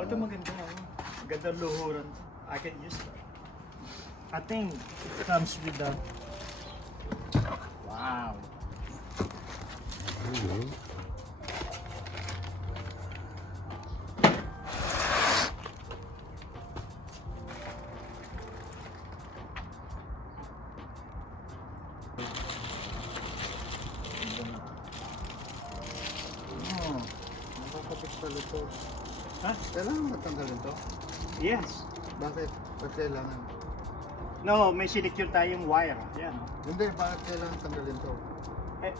Oh, ito maganda. Magandang luhuran. I can use that. I think it comes with the... Wow. Nakakapit pala ito. Ha? Kailangan matanggalin to? Yes. Bakit? Ba't kailangan? No, may sinicure tayong wire. Yan. Hindi, bakit kailangan tanggalin to? Eh,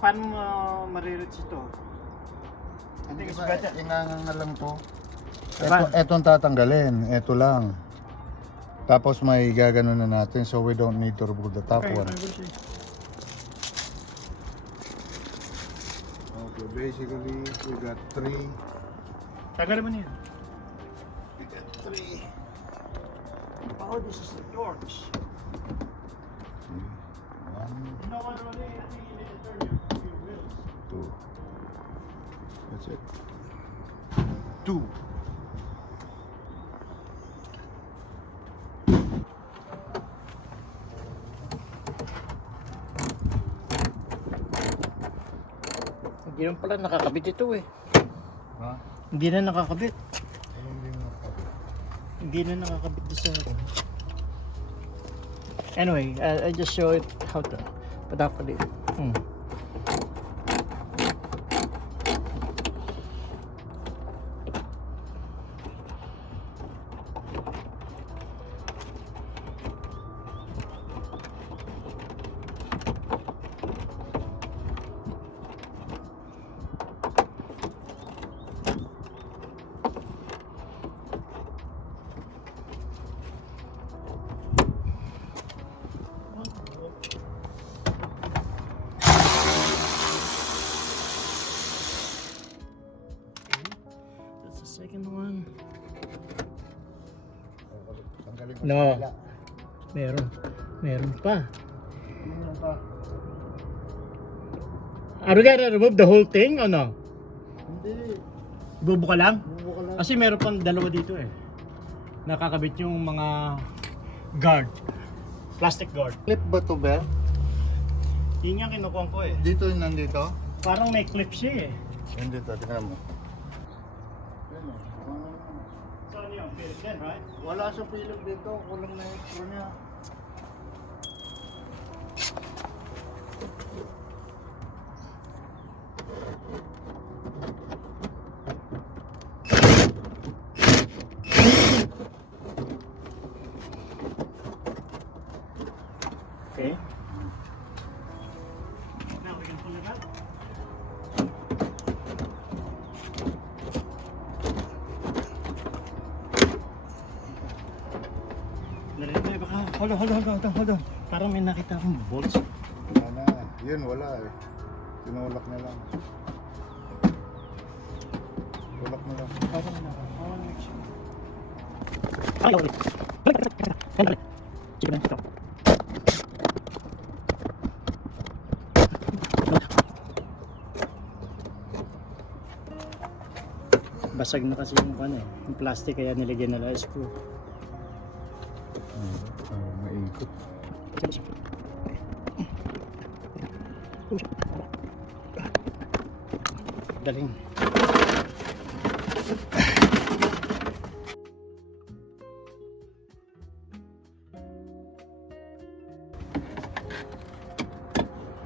paano mo marireach ito? I think Hindi it's ba, better. inganga lang to? Diba? Etong tatanggalin, eto lang. Tapos may gaganon na natin so we don't need to remove the top Okay, one. I will see. Okay, basically we got three. Tagal mo niya. We got three. Oh, this is the torch. One, You know what, Ronnie? I think you need to turn your wheels. two. That's it. Two. Hindi naman pala nakakabit ito eh. Ha? Hindi na nakakabit. Anong hindi mo nakakabit? Hindi na nakakabit doon sa... Anyway, I just show it how to... Padapat it. That's the second one. Tanggalin ko No. sa kabila. Meron pa. Ano pa? Are we gonna remove the whole thing or no? Hindi. Bubuka lang? Bubuka lang. Kasi meron pang dalawa dito eh. Nakakabit yung mga guard. Plastic guard. Clip ba to, Bel? Yun nga kinukuha ko eh. Dito yung nandito? Parang may clip siya eh. Yan dito, tingnan mo. Yan o. So ano yun? Philip din, right? Wala sa pilog dito, kulang na yung screw niya. Okay. Now we can pull it out. Hold on. Parang may nakita akong bolts. Wala na. Yun, wala eh. Tinulak na lang. Tulak na lang. Parang na. I wanna make sure. Sige na, ito. Basag na kasi yung ano eh, yung plastic kaya nilagyan nila screw. Maikot. Daling.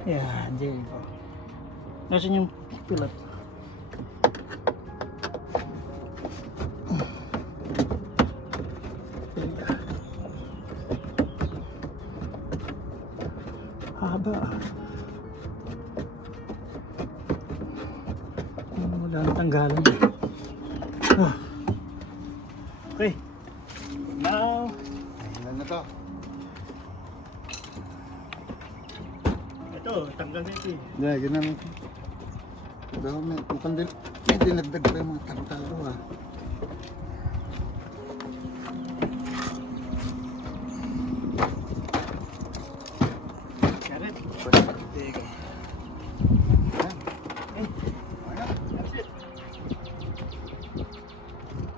Yeah, there you go. Nasaan yung pilot? Haba. Wala nang tanggalan. Ah. Okay. Now, Ilan na to? ito, tanggal na ito eh. Yeah, ginamit ko. Dami. Mukhang din. May dinagdag pa yung mga tartalo ah. Got it? There you go. Yan. Okay. That's it.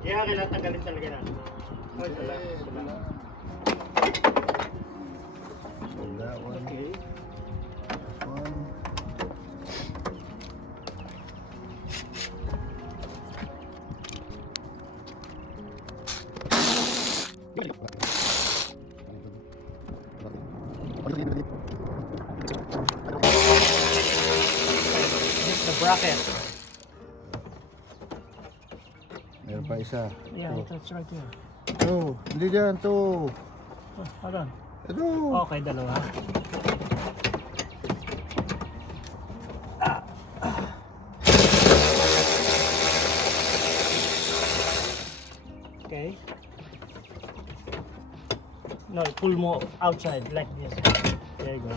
Kaya kailangan tanggalin talaga natin. Oh, ito lang. Ito lang. That one. Okay. One. Here's the bracket. Meron pa isa. Yeah, Ito. that's right there. Ito. Hindi dyan. Ito. Oh, hold on. Ito. Okay, dalawa. Okay. No, pull more outside like this. There you go.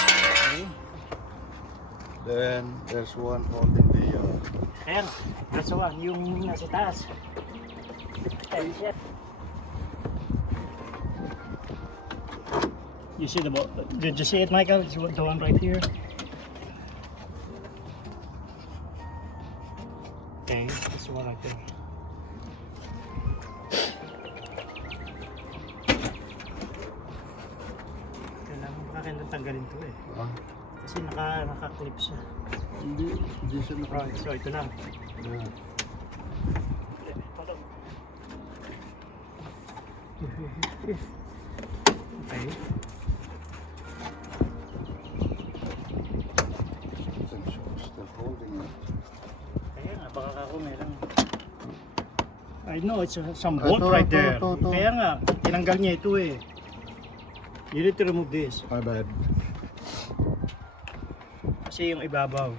Okay. Then, there's one holding the... Ayan, that's the one. Yung nasa taas. Ayan siya. You see the ball? Did you see it, Michael? It's the one right here. Okay, that's the one right there. Kailangan makakailan tanggalin to eh. Kasi naka-clip siya. Hindi siya Right, so ito lang. Yeah. Hold on. Okay. Still holding it. Kaya nga, baka ako meron. I know, it's some bolt Ito, right ito, there. ito. Kaya nga, tinanggal niya ito eh. You need to remove this. My bad. Kasi yung ibabaw.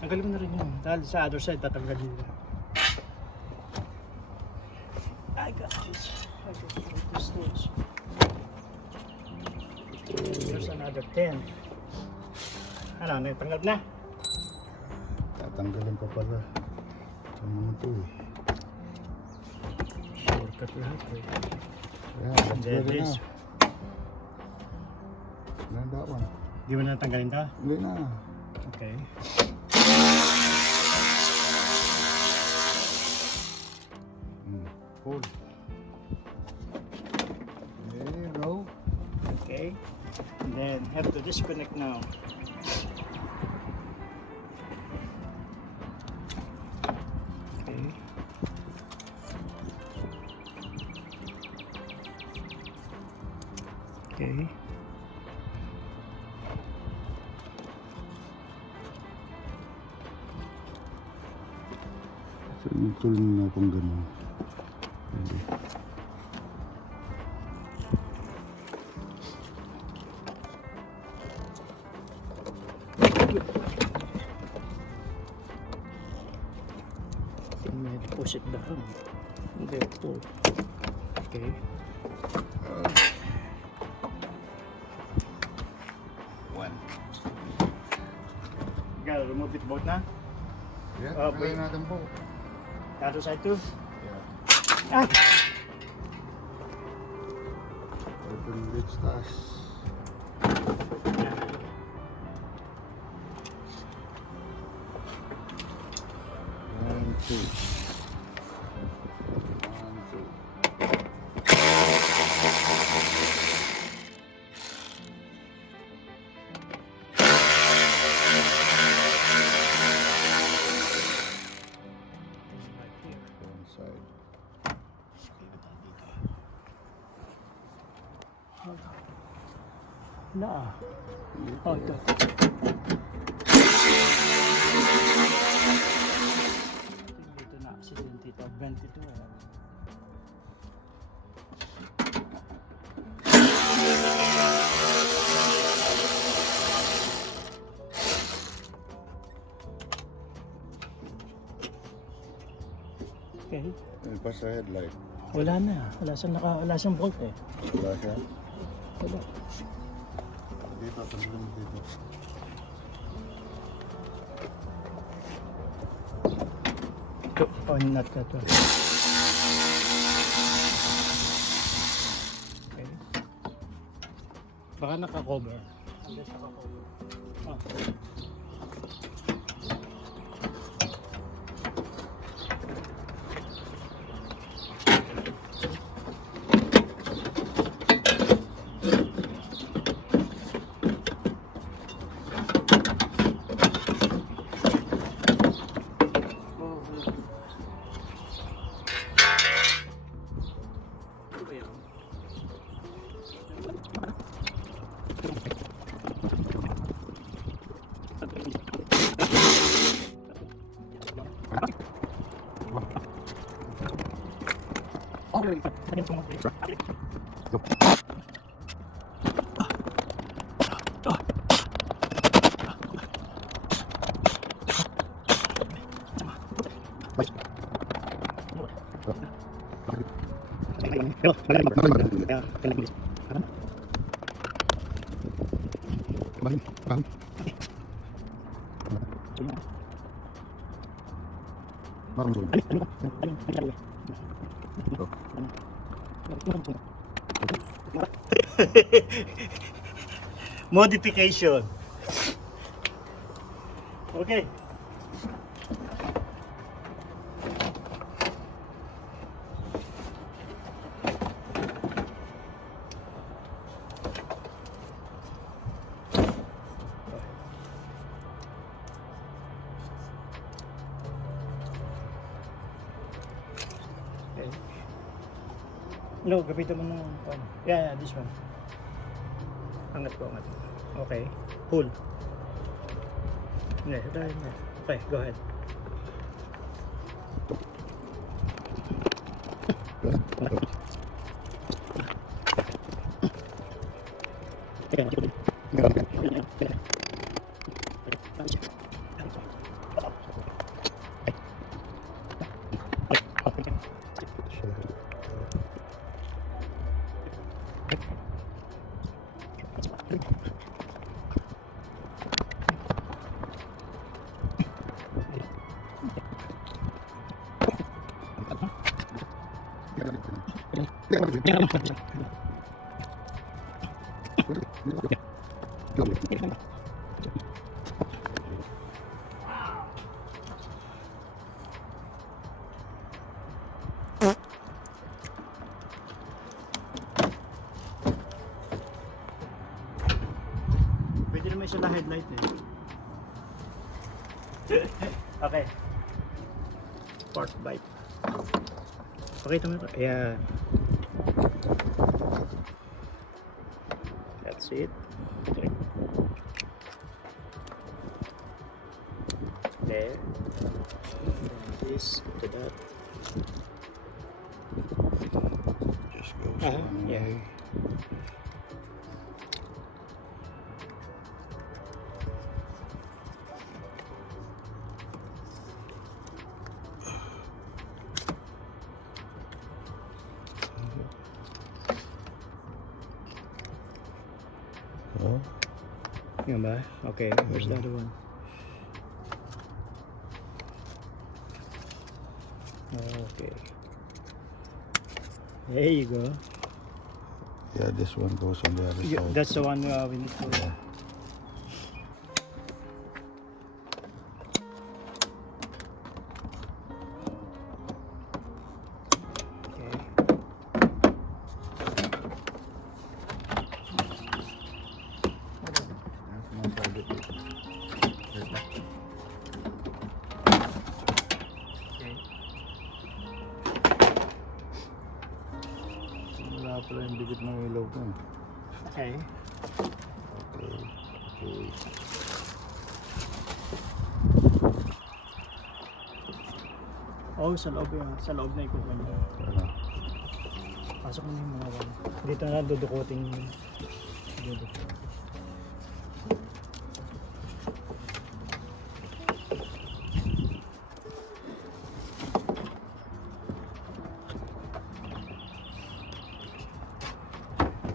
Tanggalin mo na rin yun. Dahil sa other side, tatanggalin mo. I got this. I got this stage. There's another 10. Ano, natanggal na? Tatanggalin pa pala. Ito mga to eh. Shortcut lahat eh. Yeah, that's There good it is. enough. Then that one. Di mo na natanggalin ka? Hindi na. Okay. Hold. There you go. Okay. And then have to disconnect now. Okay. Okay. So, tuloy na akong gano'n. Pwede. You may push it down. There, pull. Okay. One. You gotta remove it both na. Yeah, wait. try natin po. The other side too. Yeah. Ah! Open lid taas. One, two. One, two. Right here. One side. Na. Oh, ito. Dito na accident ito. 22 eh. Okay. Yung pa sa headlight. Wala na. Wala siyang bolt eh. Wala siya. Wala. Dito, tanggalin mo dito. Ito. Oh, nut ka to. Okay. Baka naka-cover. Unless naka-cover. Ah. Modification. Okay. Okay. No, gamitin mo ng one. Yeah, this one. Angat ko, angat. Okay. Pull. Yeah, dahil na. Okay, go ahead. Pwede naman siya na headlight eh. Okay. Park bike. Okay, ito mo ito. Ayan. That's it. Okay. There. And this to that. Just goes one yeah. way. Oh, Yan ba? Okay, where's the other one? Okay. There you go. yeah, this one goes on the other Yeah, side. that's the one we need to. Yeah. Okay. That's my private bit. Okay. Wala pala yung dikit ng ilaw ko. Okay. Okay. Okay. Oh, sa loob yun. Sa loob na ikukuha niyo. Ano? Pasok mo na yung mga one. Dito na dudukutin yun. Dudukot.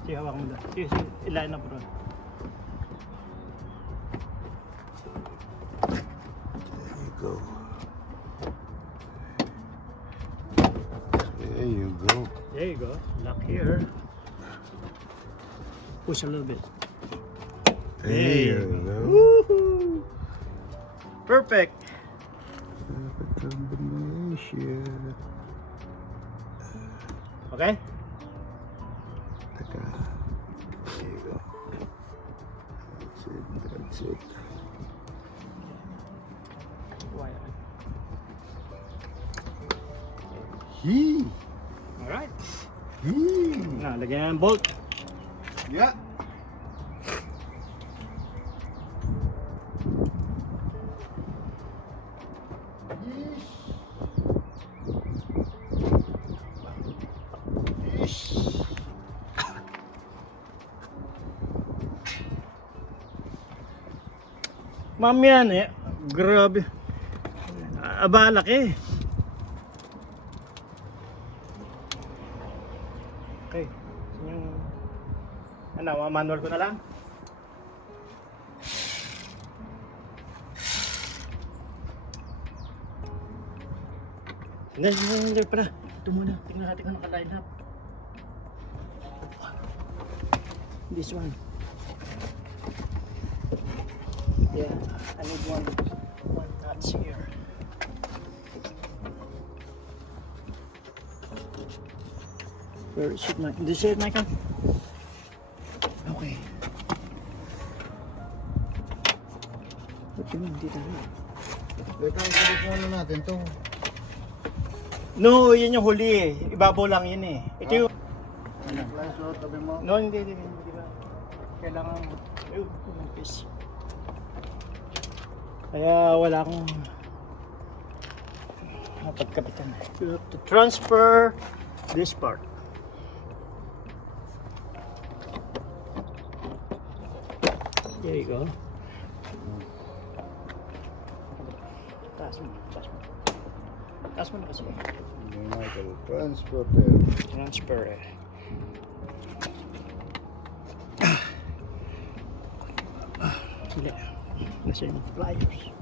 Sige, hawak mo doon. Sige, sige. Ilahin na bro. There you go. There you go. There you go. Lock here. Push a little bit. There we go. Woohoo! Perfect. Perfect combination. Okay? Teka. There you go. That's it. That's it. Yee! Alright. Yee! Na, lagyan ng bolt. Yeah. Ma'am yan eh. Grabe. Aba, laki. Okay. Yung... Ano, manual ko na lang. Hindi pala. Ito muna. Tingnan natin kung naka-line up. This one. Yeah, I need one nuts here. Where is it, Mike? Did you see it, Michael? Okay. What do you mean? Dito na. Teka, sabi ko ano natin to. No, yan yung huli eh. Ibabaw lang yun eh. Ito yung... Flash out, tabi mo. No, hindi ba? Kailangan... Ayun, kumampis. Kaya wala akong mapagkapitan. You have to transfer this part. There you go. Taas mo. Taas mo na kasi. Michael, transport there. Transfer eh. Hindi. Nasa yung pliers.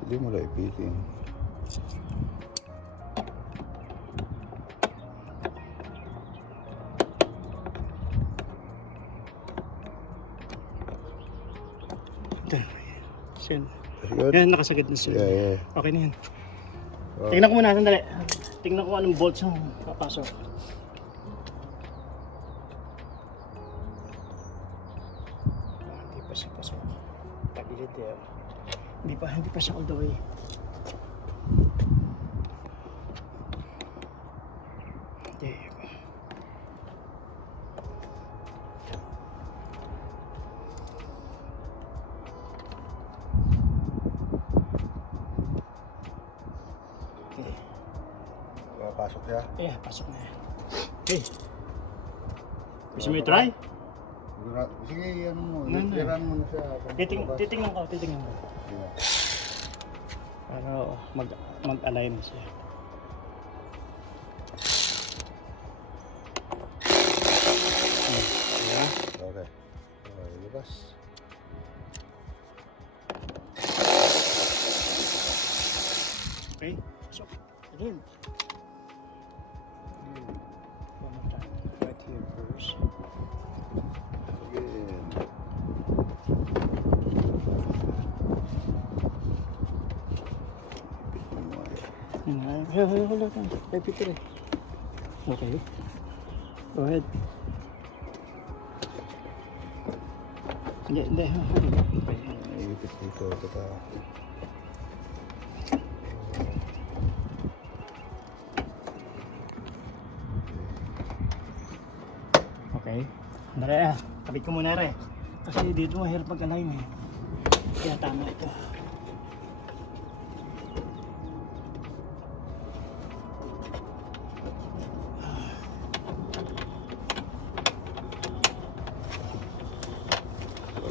Hindi mo lang ipitin. Ito. Sen. Good? Yan, nakasagad na siya. Yeah. Okay na yan. Oh. Tingnan ko muna, sandali. Tingnan ko anong bolts yung papasok. Hindi pa siya pasok. Tagilid eh. Hindi pa siya all the way. There you go. Okay. Pasok siya. Yeah, pasok na yan. Okay. Gusto mo i-try? Sige, ano mo. No. Tiran mo na siya. Titingnan ko. Yeah. Para mag-align siya. Yeah. Okay. Okay, labas. Okay. So, again. One more time. Right here first. Again. Hold on. May picture eh. Okay. Go ahead. Hindi. Iipit dito. Ito. Okay. Dali Kapit ko muna rin. Kasi dito mahirap mag-align eh. Kaya tama ito.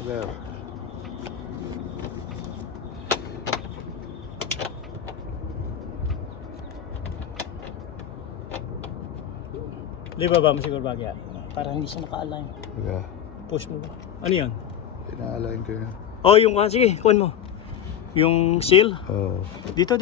There. Di ba mo siguro bagay? Para hindi siya naka-align. Yeah. Push mo ba? Ano yan? Pinaalign ko yun. Oh, yung sige, kuhan mo. Yung seal. Oh. Dito.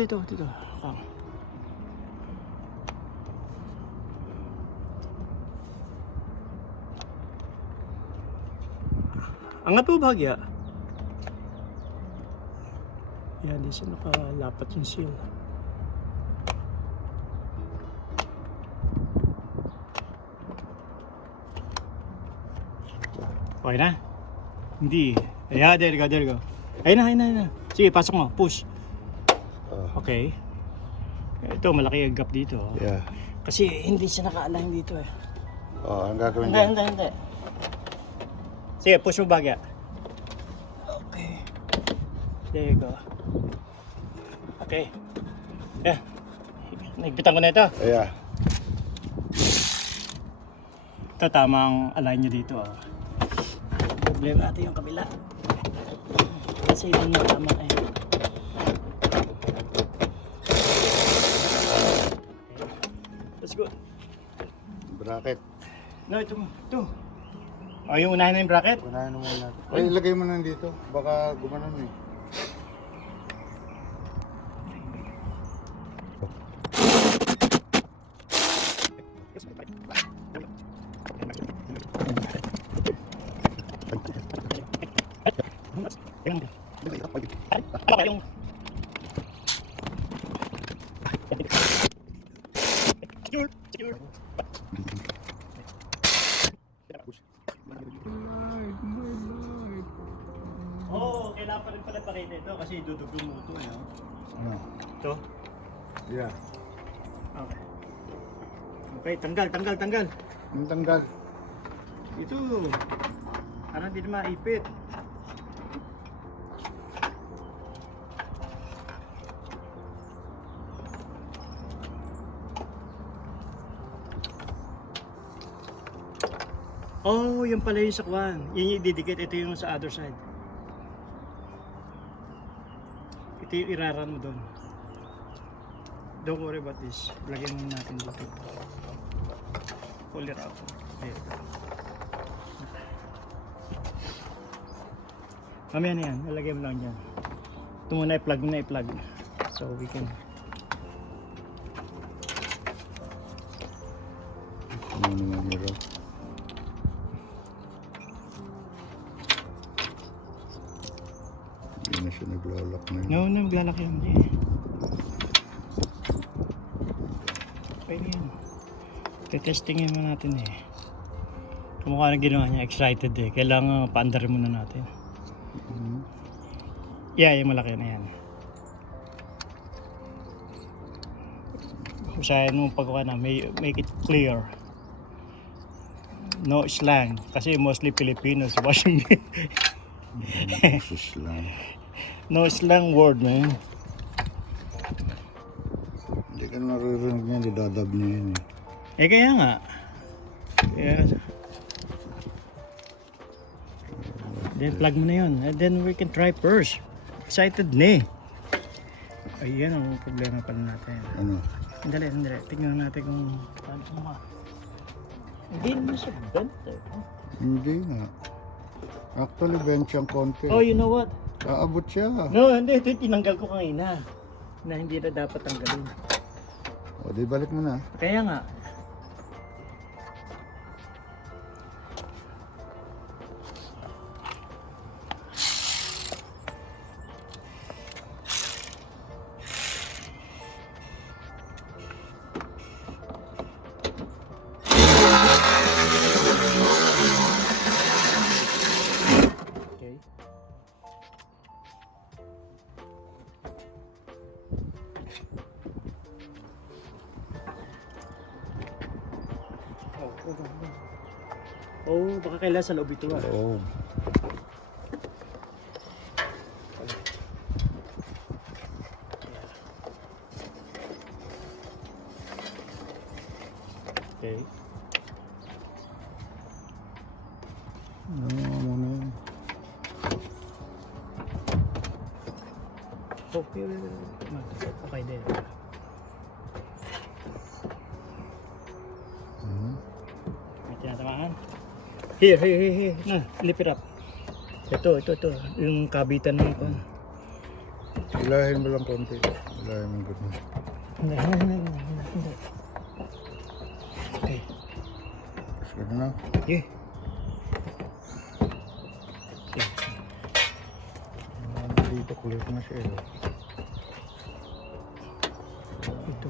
Angat po bahagya. Yan, di siya nakalapat yung seal. Okay na? Hindi. Yeah, there you go, there you go. Ayun na, ayun na, ayun na. Sige, pasok mo. Push. Okay. Ito, malaki yung gap dito. Yeah. Kasi hindi siya naka-align dito eh. Ang gagawin Hindi, dyan. hindi. Sige, push mo bagya. Okay. There you go. Okay. Yeah. Nagpitan ko na ito. Yeah. Ito, tamang align nyo dito. Problema natin yung kabila. Kasi yun yung tama eh. That's good. Bracket. No, ito mo. Ito. O, yung unahin na yung bracket. Unahin mo muna. Ay, ilagay mo na dito. Baka gumanon eh. Yung secure. Oh, kailangan pa rin pala pakita ito kasi dudugo mo ito eh. Ano? Ito? Yeah. Okay. Okay, tanggal. Ang tanggal. Ito. Parang hindi na maipit. Oh, yung pala yung sakwan. Yun yung ididikit. Ito yung sa other side. Ito yung iraran mo doon. Don't worry about this. Lagyan mo natin dito. Pull it out. There. Mamaya na yan. Lalagyan mo lang dyan. Ito muna i-plug mo na i-plug. So we can... Ano naman nyo raw? Hindi na siya naglalak na yun. No, maglalaki hindi. Pwede yan. Testingin mo natin eh. Kumukha na ginawa niya, excited eh. Kailangan paandarin muna natin. Yeah, yung malaki na yan. Usahin mo pagkuha na, make it clear. No slang. Kasi mostly Filipinos watching me. Sus lang. No slang word, man. Hindi ka naririnig niya, didadab niya yun eh. Eh kaya nga. Kaya... Then plug mo na yun. And then we can try first. Excited na eh. Ayan ang problema pala natin. Ano? Andali. Tingnan natin kung paano mo. Hindi naman siya bent eh. Hindi nga. Actually, bench ang konti. Oh, you know what? Aabot siya. No, hindi. Ito yung tinanggal ko kanina. Na hindi na dapat tanggalin. O, di balik mo na. Kaya nga. Okay. Oh, baka kailangan sa loob ito ah. Oo. Okay. Ano muna yun? Okay. Okay din. May tinatamaan. Here. Na, flip it up. Ito. Yung kabitan ng ito. Ilahin mo lang konti. Ilahin mo ganun. Hindi. Okay. Sige na. Sige. clear na siya eh. Ito.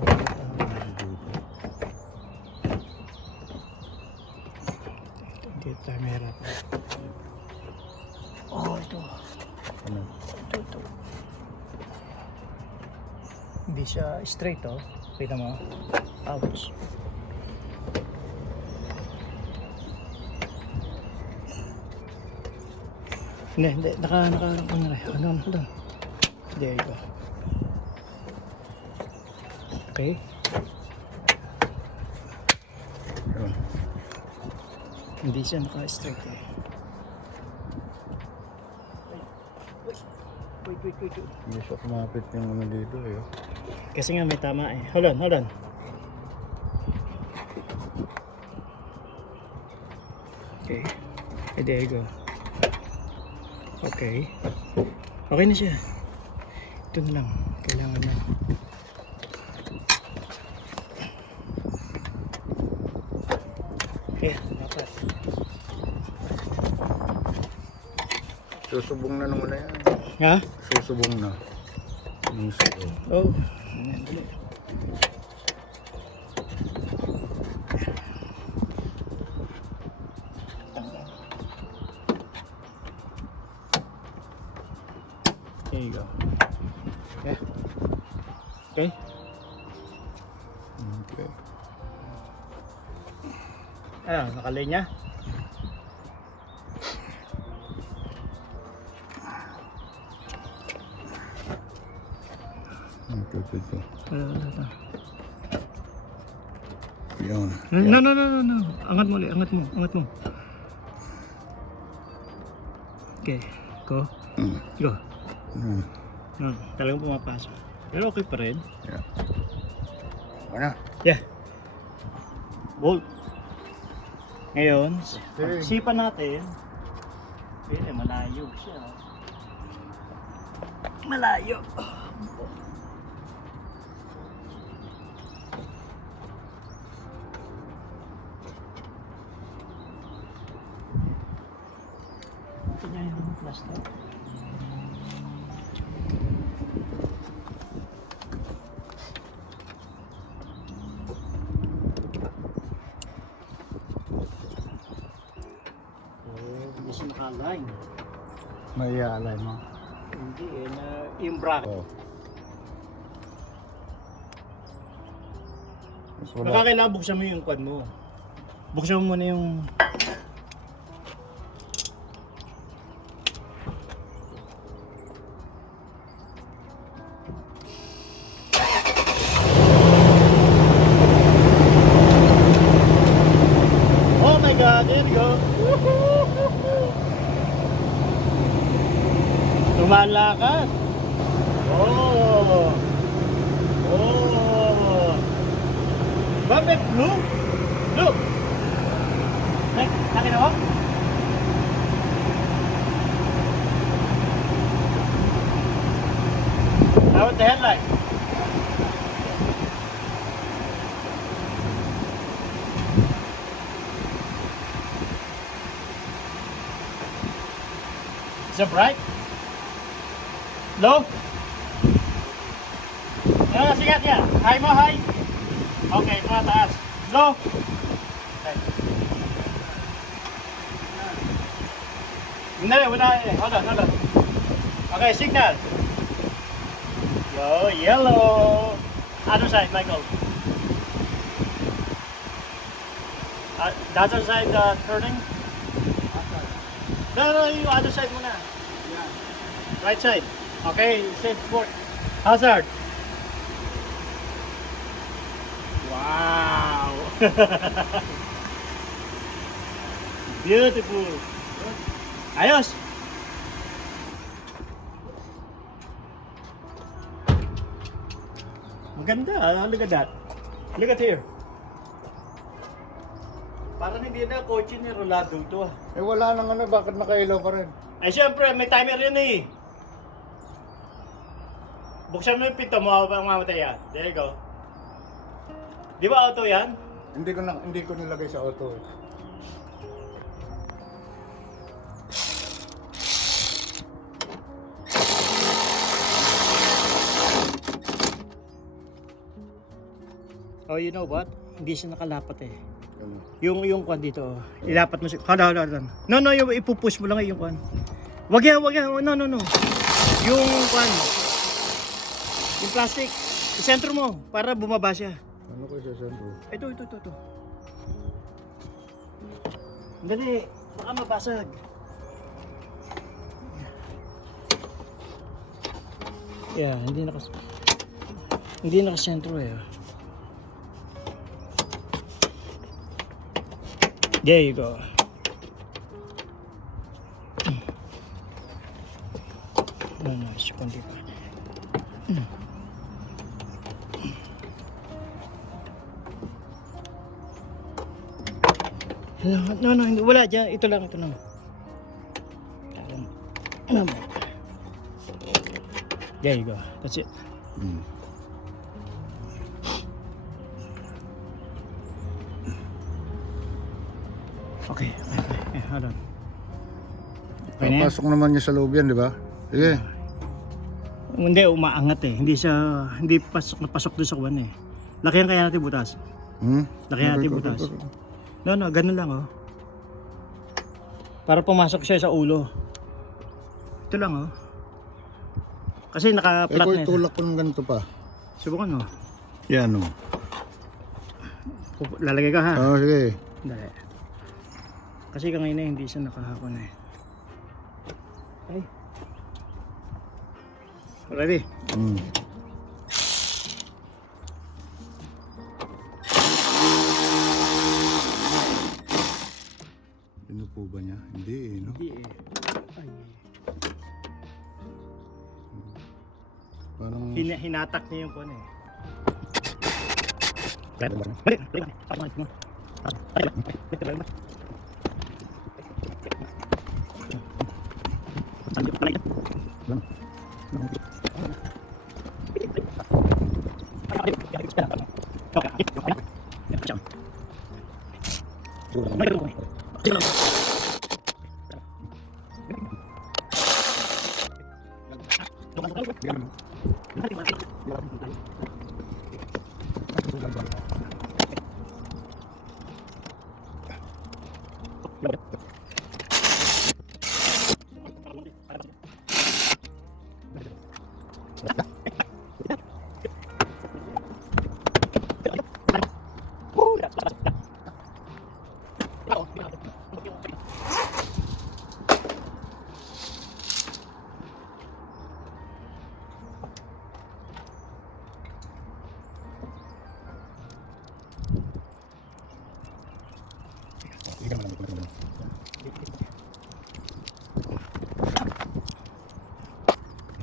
Hindi tayo mahirap. Oh, ito. Ano? Ito. Hindi siya straight, oh. Kita mo. Ouch. Hindi. Hold on. There you go. Okay. Yun. Hindi siya naka-straight, eh. Wait. Hindi siya kumapit yung ano dito eh. Kasi nga may tama, eh. Hold on. Okay. There you go. Okay. Okay na siya. Ito na lang. Kailangan na. Kaya, dapat. Susubong na naman na yan. Ha? Susubong na. Yung subo. Oh. Ayan, dali. There you go. Okay. Okay. Okay. Ano, nakalay niya? Ito. Wala. Yun. No. Angat mo. Okay. Go. Go. Talagang pumapasok. Pero okay pa rin. Yeah. Ano? Yeah. Bolt. Ngayon, Okay. sipan natin. Pwede, malayo siya. Malayo. Ito niya yung plastic. Hindi siya naka-align. May iaalay mo. Hindi yung bracket. Oh. Baka kailangan buksan mo yung quad mo. Buksan mo muna yung... Oh my God, there you go. Lumalakad. Oh. Bakit? Look. Nakita mo? How about the headlight? Is it bright? Low? Sigat niya. High mo, high. Okay, tumataas. Low. Okay. Hindi, wala eh. Hold on. Okay, signal. Yellow. Other side, Michael. The other side turning? No, yung other side muna. Yeah. Right side. Okay, set forward. Hazard. Wow. Beautiful. Ayos. Maganda. Look at that. Look at here. Parang hindi na kotse ni Rolando to. Eh wala nang ano, bakit nakailaw pa rin? Eh syempre, may timer yun eh. Buksan mo yung pinto mo, mamatay yan. There you go. Di ba auto yan? Hindi ko nilagay sa auto eh. Oh, you know what? Hindi siya nakalapat eh. Ano? Yung kwan dito, oh. Ilapat mo siya. Hala. No, yung ipupush mo lang yung kwan. Wag yan. No. Yung kwan. Yung plastic. Isentro mo para bumaba siya. Ano ko sa sentro? Ito. Dali, baka mabasag. Yeah, hindi nakasentro eh. There you go. No, kundi pa. No, hindi. Wala dyan. Ito lang. There you go. That's it. Okay. Hold on. Okay na yan? Papasok naman niya sa loob yan, di ba? Sige. Hindi, umaangat eh. Hindi pasok na pasok doon sa kuwan eh. Lakihan kaya natin butas. Lakihan natin butas. No, ganun lang oh. Para pumasok siya sa ulo. Ito lang oh. Kasi naka-flat Kung na. itulak ko ng ganito pa. Subukan mo. Yan o. Lalagay ka ha. Oo, sige. Dali. Kasi kanina hindi siya nakahakon eh. Ay. Ready? Pinupo ba niya? Hindi eh, no? Hindi eh. Ay. Parang... Hinatak niya yung kuwan eh.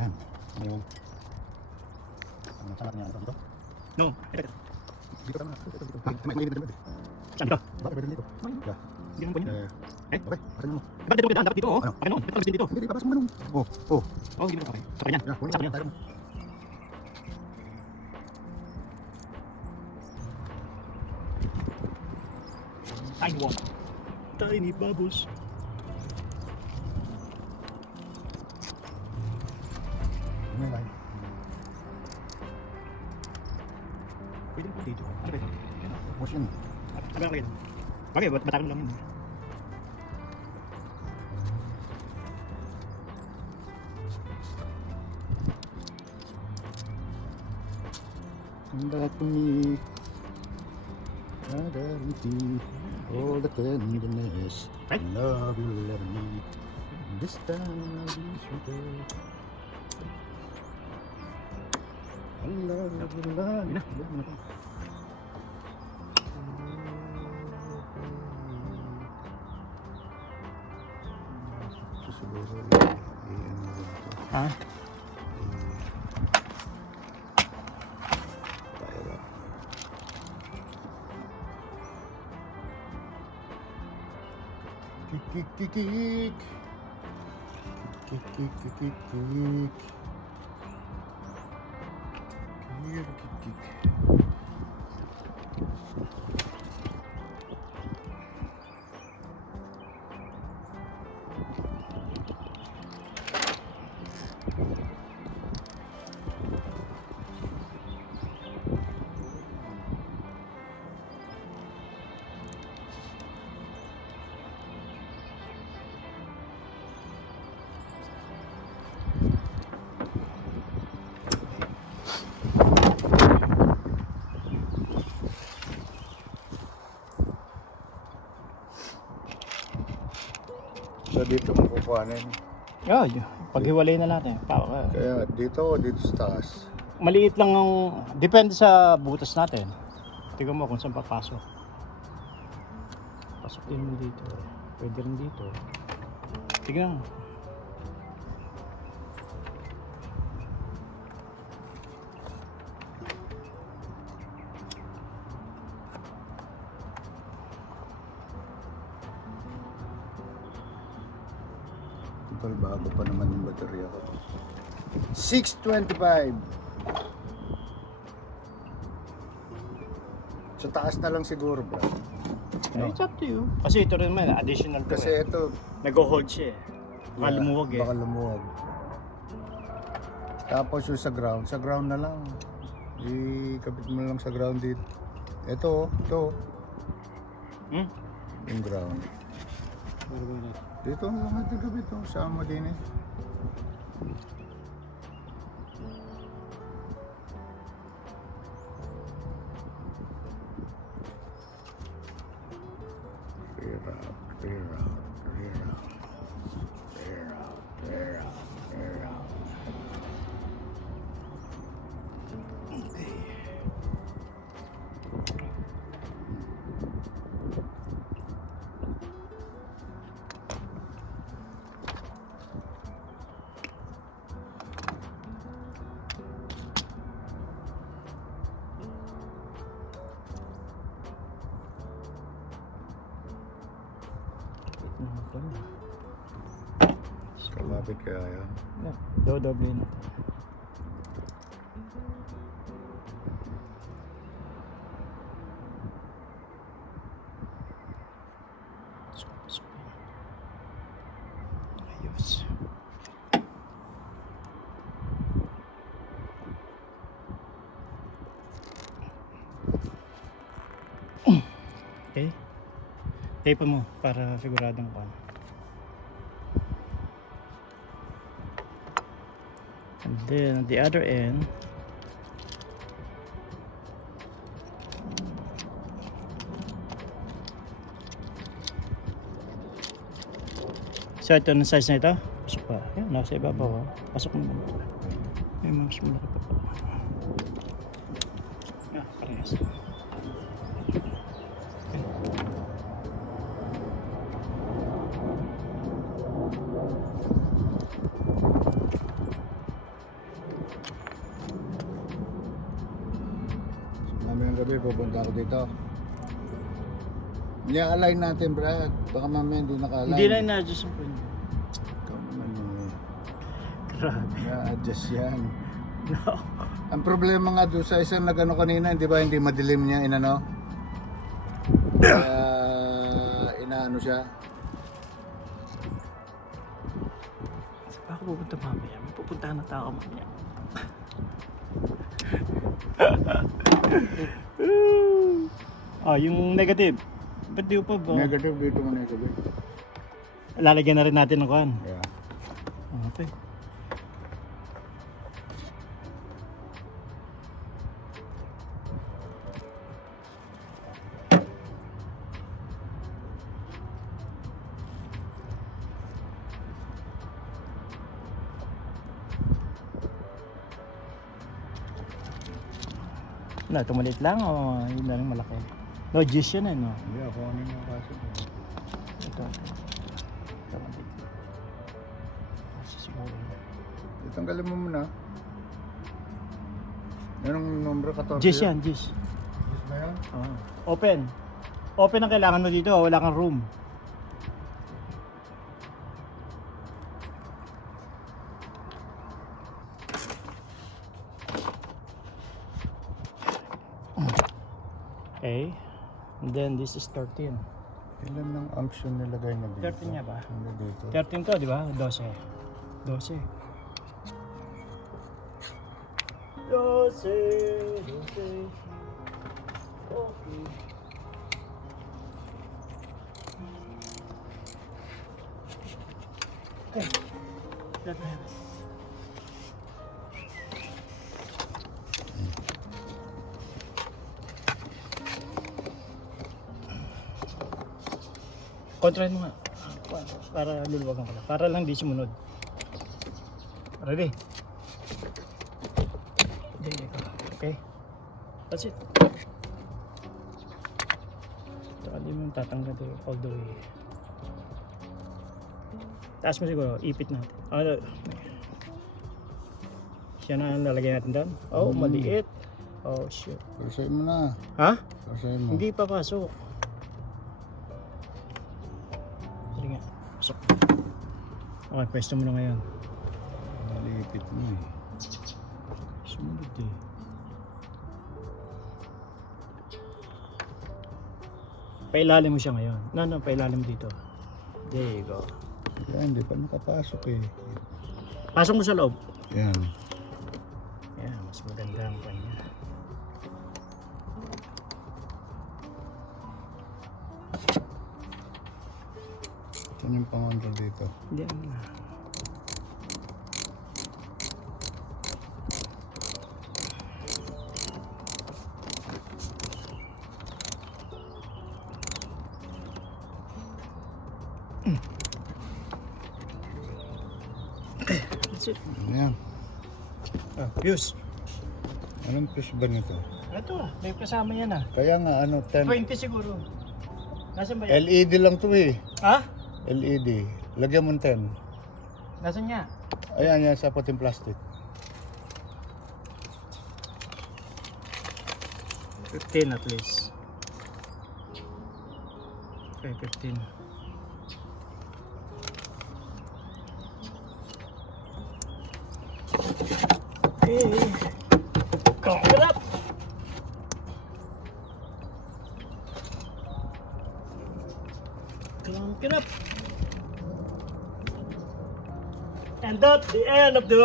Yan. Ayun. Ang salat niya ito. No. Dito tama. May dito. Saan dito? Bakit pwede dito? Dito. Hindi naman po yun. Okay, parin mo. Ba't dito dapat dito oh? Ano? Bakit noon? Ba't dito? Hindi, papasok mo manong. Oh. Oh, hindi mo okay. Sa kanya. Yan, kunin Sa mo. kanya. Tayo mo. Tiny one. Tiny bubbles. Ano lang? Pwede po dito. Ano ba yun? Push yun. Sabi ako yun. Bagay, batakan mo lang yun. Come back to me. I guarantee all the tenderness. Right? Love you let me. This time I'll be sweeter. I love you, love you. Siguro, i-ano rin ito. Ha? Kik. Kik. So dito makukuhanin. Oh, paghiwalay na natin. Kaya dito sa taas. Maliit lang ang, depende sa butas natin. Tingnan mo kung saan papasok. Pasok din mo dito. Pwede rin dito. Tingnan mo. Tol, bago pa naman yung baterya ko. 625. Sa taas na lang siguro, bro. No. It's up to you. Kasi ito rin naman, additional to. Kasi ito, nag-hold siya eh. Baka lumuwag eh. Baka lumuwag. Tapos yung sa ground na lang. Ikabit mo lang sa ground dito. Ito. Hmm? Yung ground. Dito ang mga tagabit to. Sama din eh. Clear out. Kalapit kaya yan. Dodoble na. Ayos. Okay. Tape mo para siguradong ka. And then on the other end, so ito na size na ito. Pasok pa. Yan, nasa ibabaw. Pasok mo naman. May mas malaki pa pa. Parehas. Mamayang gabi pupunta ako dito. I-align natin, Brad. Baka mamaya hindi naka-align. Hindi na ina-adjust ang punyo. Ikaw naman yun. Grabe. Na-adjust yan. No. Ang problema nga doon sa isang nagano kanina, hindi ba hindi madilim niya, inano? Kaya inaano siya. Ako pupunta mamaya. May pupuntahan na tao mamaya. Yung negative. Ba't di pa ba? Negative dito mo negative. Lalagyan na rin natin ng kuhan. Yeah. Okay. Na, tumalit lang o yun na rin malaki? No, gis yun eh, no? Hindi ako ano yung kaso. Ito. Tumalit. Kasi siguro. Itanggalin mo muna. Yan ang numero 14. Gis yan, gis. Gis ba yan? Oh. Open. Open ang kailangan mo dito, wala kang room. Okay. And then this is 13. Ilan ng amps yung nilagay na dito? 13 nga ba? Hindi dito. 13 to, di ba? 12. 12. 12. Okay. Okay. That matters. Kontrahin mo nga. Para luluwagan ko lang. Para lang di sumunod. Ready? There you go. Okay? That's it. Saka di mo tatanggal all the way. Taas mo siguro, ipit natin. Siya na ang lalagyan natin doon. Oh, maliit. Oh, shit. Pursain mo na. Ha? Pursain mo. Hindi pa pasok. Sige nga. Pasok. Okay, pwesto mo na ngayon. Malipit mo eh. Sumunod eh. Pailalim mo siya ngayon. No, pailalim dito. There you go. Yan, hindi pa makapasok eh. Pasok mo sa loob. Yan. Yan, mas maganda ang kanya. Yan yung pang-control dito. Hindi na. That's it. Yan. Fuse. Anong push ba nito? Ito, may kasama yan ah. Kaya nga ano, 10. 20 siguro. Nasaan ba yan? LED lang to eh. Ha? LED. Lagyan mo ng 10. Nasaan niya? Ayan, yan sa puting plastic. 15 at least. Okay, 15. Okay. Cock it up! Clunk it up! And that's the end of the...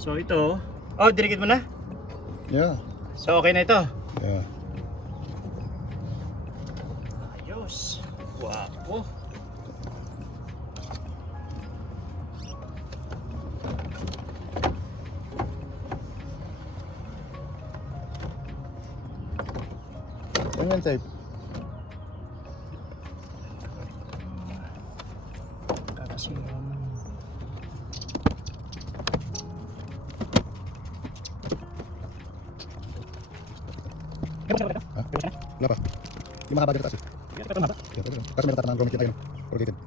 So ito... Oh, dinikit mo na? Yeah. So okay na ito? Yeah. Ayos! Wow! Yan yung tape. Kakasira mo. Ha? Wala pa. Yung mahaba dito kasi. Ito mahaba? Yeah, pwede lang. Kasi may natatanang grommet tayo. Corrugated.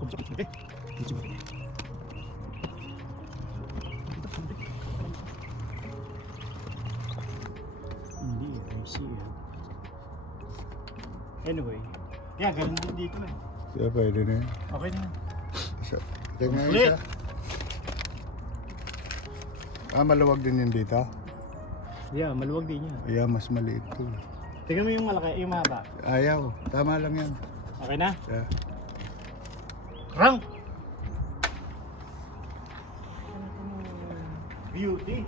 Okay. Hindi, I see it. Anyway, yeah, ganun din dito eh. Yeah, pwede na yun. Okay na. Isa. Tingnan yung Ulit. isa. Maluwag din yun dito. Yeah, maluwag din yan. Yeah, mas maliit to. Tingnan mo yung malaki, yung mahaba. Ayaw. Tama lang yan. Okay na? Yeah. Rang! Beauty.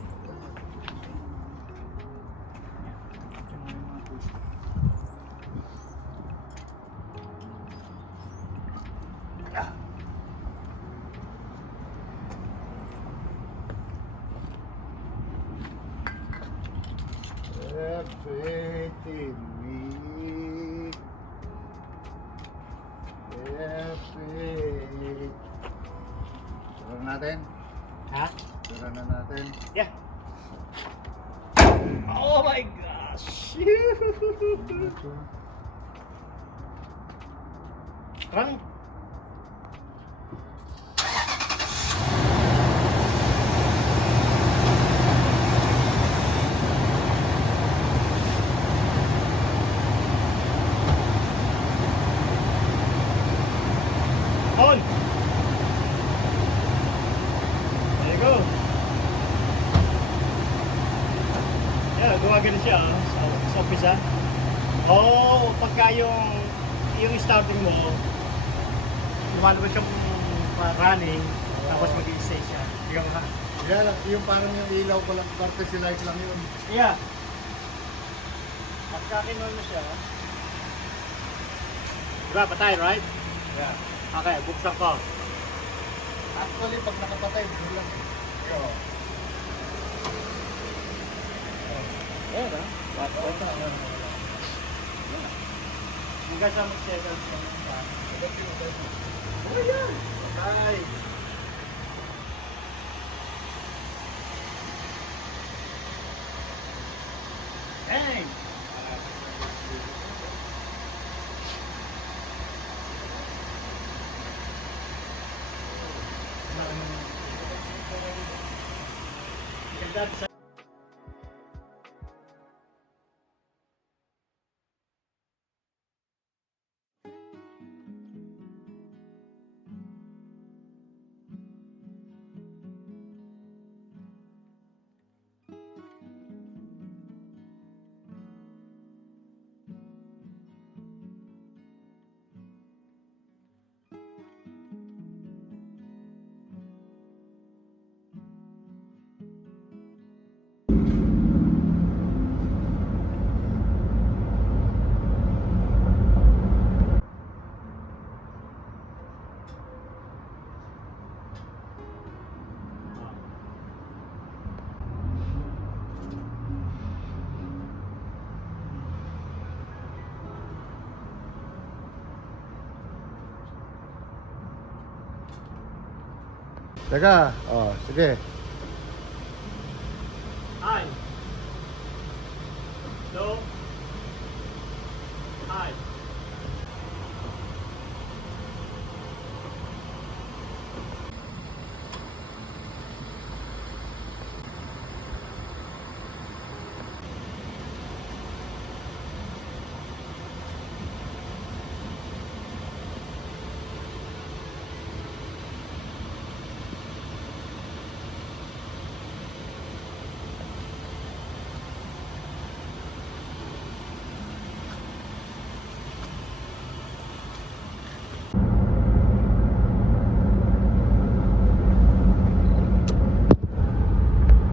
Faith in me. Faith. Sura natin. Ha? Sura na natin. Yeah. Oh my gosh! Rang! On! There you go. Yeah, gumagano siya sa umpisa. Oh, pagka yung starting mo, lumalabas siyang running, tapos mag-i-stay siya. Ikaw ha? Yeah, yung parang yung ilaw ko lang, parte si light lang yun. Yeah. Pagka kinuha mo siya, diba, patay, right? Yeah. Okay, buksan ko. Actually, pag nakapatay, doon lang. Yo. Ayan ha? Wala. Hanggang sa mag-settle sa mga. Oh, yan. Bye. Hey! Ganda sa Teka, oh, sige. Ay!